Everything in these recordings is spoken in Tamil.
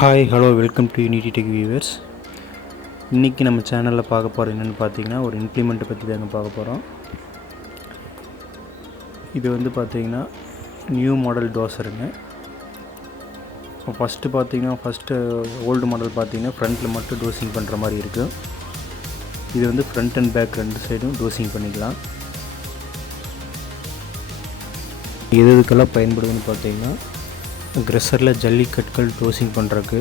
Hi hello welcome to unity tech viewers. இன்றைக்கி நம்ம சேனலில் பார்க்க போகிற என்னென்னு பார்த்தீங்கன்னா ஒரு இம்ப்ளிமெண்ட்டை பற்றி தாங்க பார்க்க போகிறோம். இது வந்து பார்த்திங்கன்னா new model டோசருங்க. First old model பார்த்திங்கன்னா ஃப்ரண்ட்டில் மட்டும் டோசிங் பண்ணுற மாதிரி இருக்குது. இது வந்து ஃப்ரண்ட் அண்ட் பேக் ரெண்டு சைடும் டோசிங் பண்ணிக்கலாம். எதுக்கெல்லாம் பயன்படுதுன்னு பார்த்தீங்கன்னா க்ரெஷரில் ஜல்லிக்கற்கள் டோசிங் பண்ணுறதுக்கு,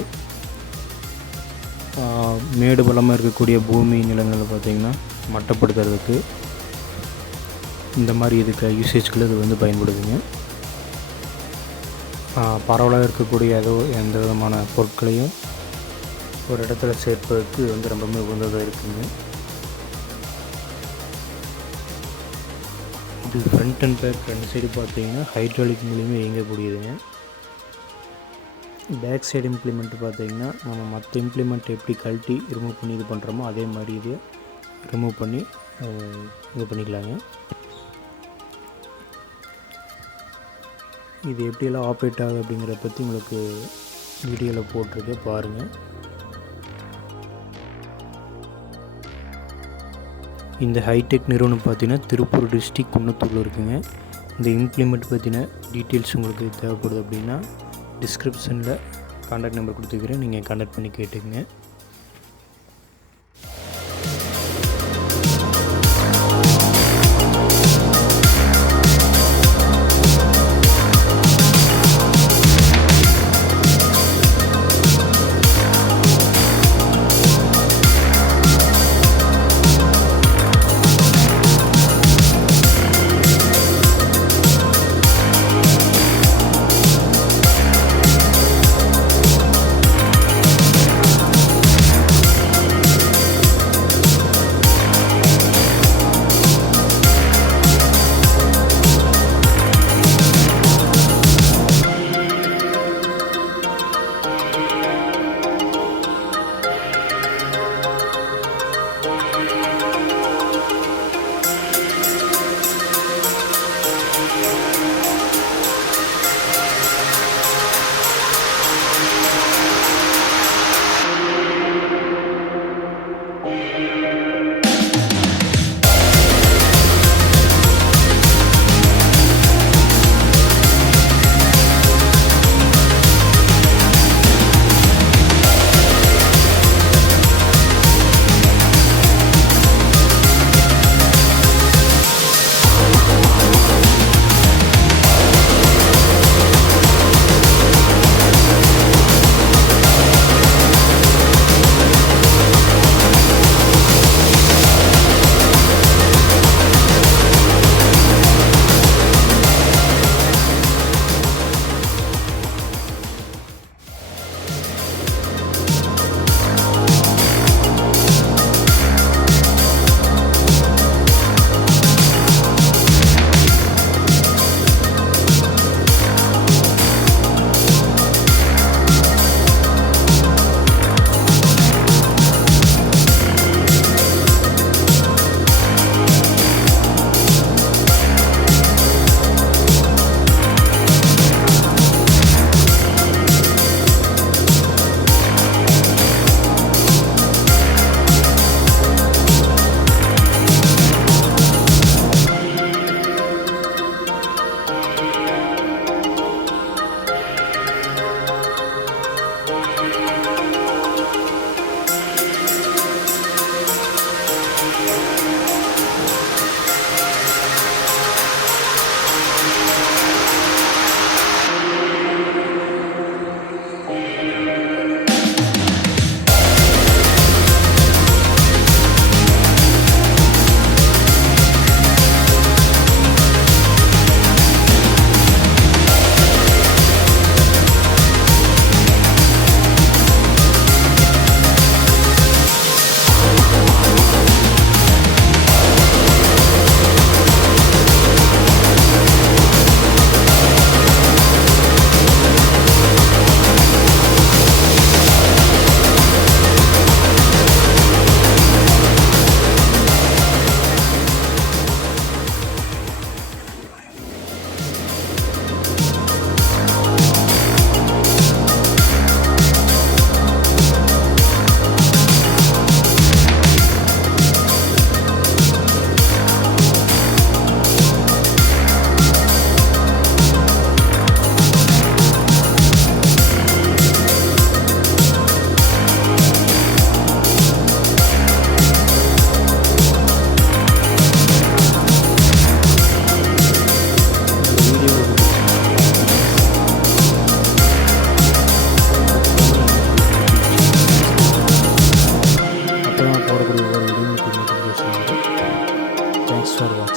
மேடு பள்ளமாக இருக்கக்கூடிய பூமி நிலங்களில் பார்த்திங்கன்னா மட்டப்படுத்துறதுக்கு, இந்த மாதிரி இதுக்கு யூசேஜ்கள் இது வந்து பயன்படுதுங்க. பரவலாக இருக்கக்கூடிய எந்த விதமான பொருட்களையும் ஒரு இடத்துல சேர்ப்பதற்கு வந்து ரொம்பவே உகந்ததாக இருக்குங்க. இது ஃப்ரண்ட் அண்ட் பேக் ரெண்டு சைடு பார்த்திங்கன்னா ஹைட்ராலிக் மூலியமாக இயங்கக்கூடியதுங்க. பேக் சைடு இம்ப்ளிமெண்ட் பார்த்திங்கன்னா நம்ம மற்ற இம்ப்ளிமெண்ட் எப்படி கழட்டி ரிமூவ் பண்ணி இது பண்ணுறோமோ அதே மாதிரி இது ரிமூவ் பண்ணி இது பண்ணிக்கலாங்க. இது எப்படியெல்லாம் ஆப்ரேட் ஆகுது அப்படிங்கிறத பற்றி உங்களுக்கு வீடியோவில் போட்டிருக்கே பாருங்கள். இந்த ஹைடெக் நிறுவனம் பார்த்திங்கன்னா திருப்பூர் டிஸ்ட்ரிக்ட் குன்னத்தூரில் இருக்குங்க. இந்த இம்ப்ளிமெண்ட் பற்றின டீட்டெயில்ஸ் உங்களுக்கு தேவைப்படுது அப்படின்னா டிஸ்கிரிப்ஷனில் கான்டாக்ட் நம்பர் கொடுத்துக்கிறேன், நீங்கள் கான்டாக்ட் பண்ணி கேட்டுக்கங்க.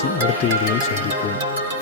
வச்சு அடுத்த வீடியோவில் சந்திப்போம்.